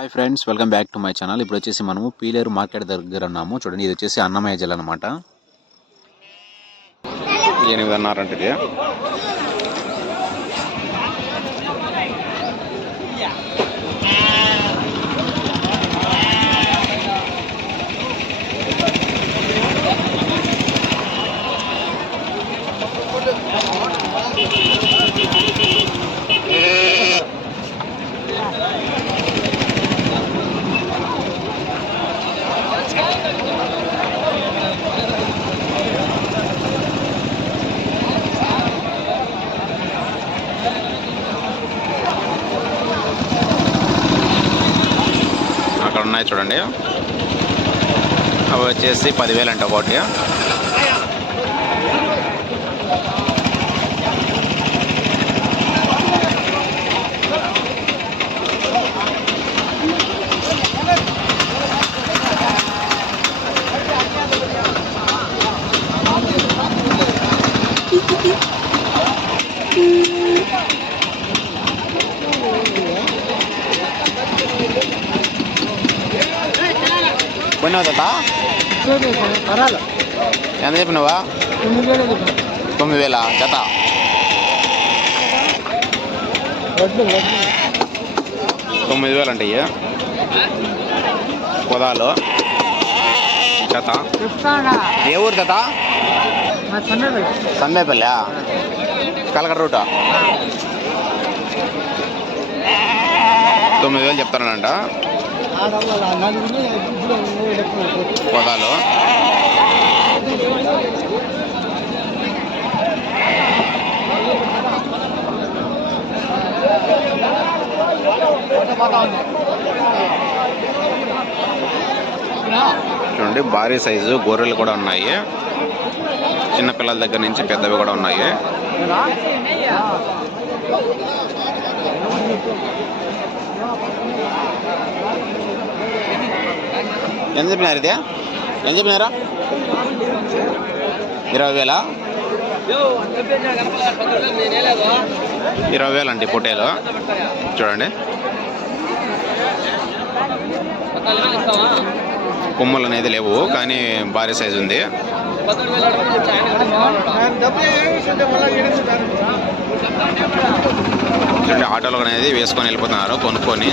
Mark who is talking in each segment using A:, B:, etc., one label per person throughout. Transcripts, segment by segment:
A: Hi friends welcome back to my channel ఇప్పుడు వచ్చేసి మనము పీలేరు మార్కెట్ దగ్గర ఉన్నాము. చూడండి ఇది వచ్చేసి అన్నమయ్య జిల్లా అనమాట ఎనిమిదిన్నర అంటే అక్కడ ఉన్నాయి చూడండి. అవి వచ్చేసి పదివేలు అంట ఒకటి కొన్ని అవుతుందా ఎంత చెప్పినావా? తొమ్మిది వేల జత. తొమ్మిది వేలు అంటే. పొదాలు. జత. ఏ ఊరు జత? సందేపల్లి కలకడ రూట? తొమ్మిది వేలు చెప్తానంట పొదాలు చూడండి భారీ సైజు గొర్రెలు కూడా ఉన్నాయి. చిన్న పిల్లల దగ్గర నుంచి పెద్దవి కూడా ఉన్నాయి. ఎంత చెప్పినారు ఇది? ఎంత చెప్పినారా? ఇరవై వేలా? ఇరవై వేలు అండి పొట్టేలు చూడండి. కొమ్మలు అనేది లేవు కానీ భారీ సైజు ఉంది. ఆటోలు అనేది వేసుకొని వెళ్ళిపోతున్నారు కొనుక్కొని.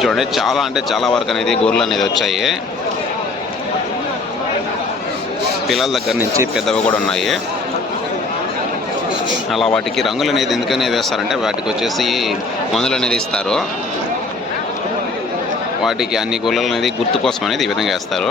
A: చూడండి చాలా అంటే చాలా వరకు అనేది గొర్రెలు అనేది వచ్చాయి. పిల్లల దగ్గర నుంచి పెద్దవి కూడా ఉన్నాయి. అలా వాటికి రంగులు అనేది ఎందుకనే వేస్తారంటే వాటికి వచ్చేసి మందులు అనేది ఇస్తారు. వాటికి అన్ని గొర్రెలు అనేది గుర్తు కోసం అనేది ఈ విధంగా వేస్తారు.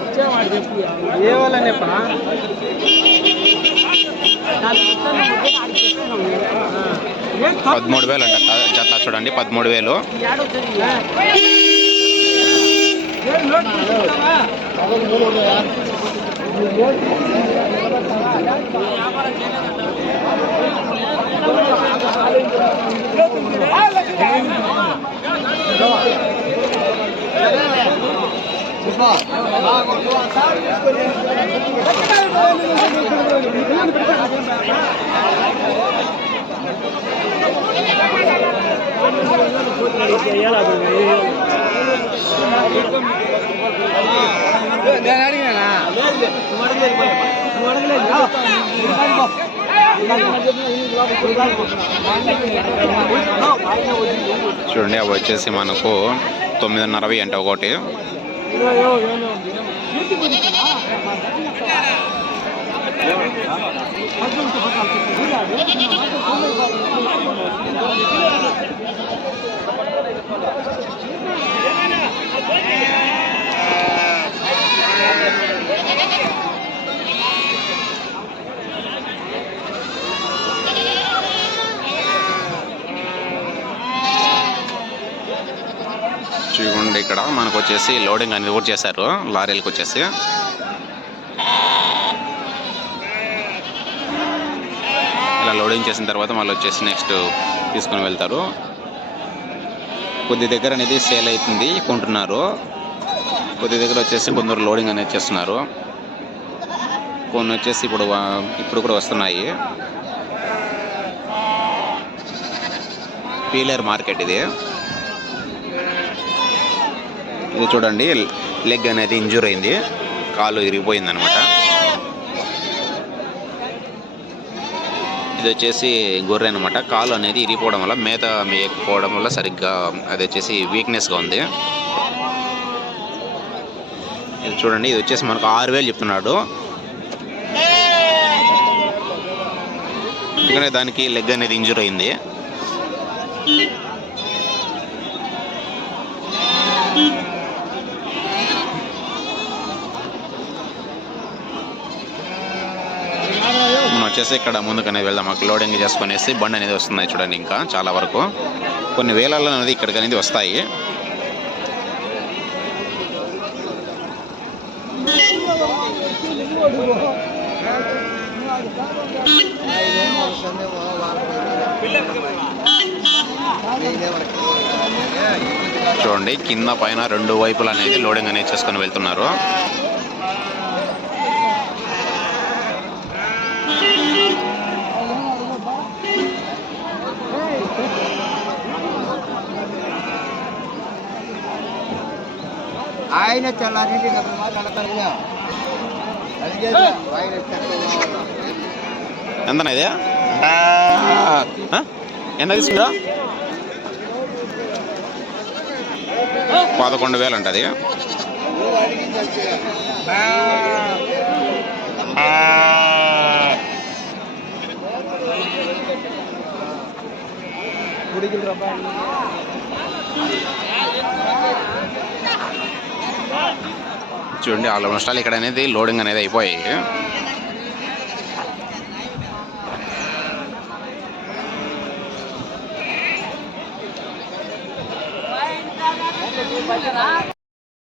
B: చెప్పా
A: పదమూడు వేలు అంట జత చూడండి పదమూడు వేలు
B: నేను అడిగినా
A: చూడండి అవి వచ్చేసి మనకు తొమ్మిదిన్నరవి అంటే ఒకటి. 이거요, 이거는 이렇게 보니까. వచ్చేసి లోడింగ్ అనేది కూడా చేశారు. లారీలకు వచ్చేసి. ఇలా లోడింగ్ చేసిన తర్వాత మళ్ళీ వచ్చేసి నెక్స్ట్ తీసుకొని వెళ్తారు. కొద్ది దగ్గర అనేది సేల్ అవుతుంది కొంటున్నారు. కొద్ది దగ్గర వచ్చేసి కొందరు లోడింగ్ అనేది చేస్తున్నారు. కొన్ని వచ్చేసి ఇప్పుడు ఇప్పుడు కూడా వస్తున్నాయి. పీలర్ మార్కెట్ ఇది. ఇది చూడండి లెగ్ అనేది ఇంజూర్ అయింది. కాలు ఇరిగిపోయింది అనమాట ఇది వచ్చేసి గొర్రె అనమాట కాలు అనేది ఇరిగిపోవడం వల్ల మేత మేయకపోవడం వల్ల సరిగ్గా అది వచ్చేసి వీక్నెస్గా ఉంది. ఇది చూడండి ఇది వచ్చేసి మనకు ఆరు వేలు చెప్తున్నాడు. ఎందుకంటే దానికి లెగ్ అనేది ఇంజూర్ అయింది. వచ్చేసి ఇక్కడ ముందుకనే వెళ్దాం. మాకు లోడింగ్ చేసుకునేసి బండి అనేది వస్తుంది చూడండి ఇంకా చాలా వరకు. కొన్ని వేలల్లో అనేది ఇక్కడికి అనేది వస్తాయి. చూడండి కింద పైన రెండు వైపులు అనేది లోడింగ్ అనేది చేసుకొని వెళ్తున్నారు.
B: ఆయన చల్లారి నడతారు
A: ఎంతనా ఇది? ఆ? ఎంత తీసుకుంటా పదకొండు వేలు అంటది చూడండి ఆల్మోస్ట్ ఆల్ ఇక్కడ అనేది లోడింగ్ అనేది అయిపోయాయి.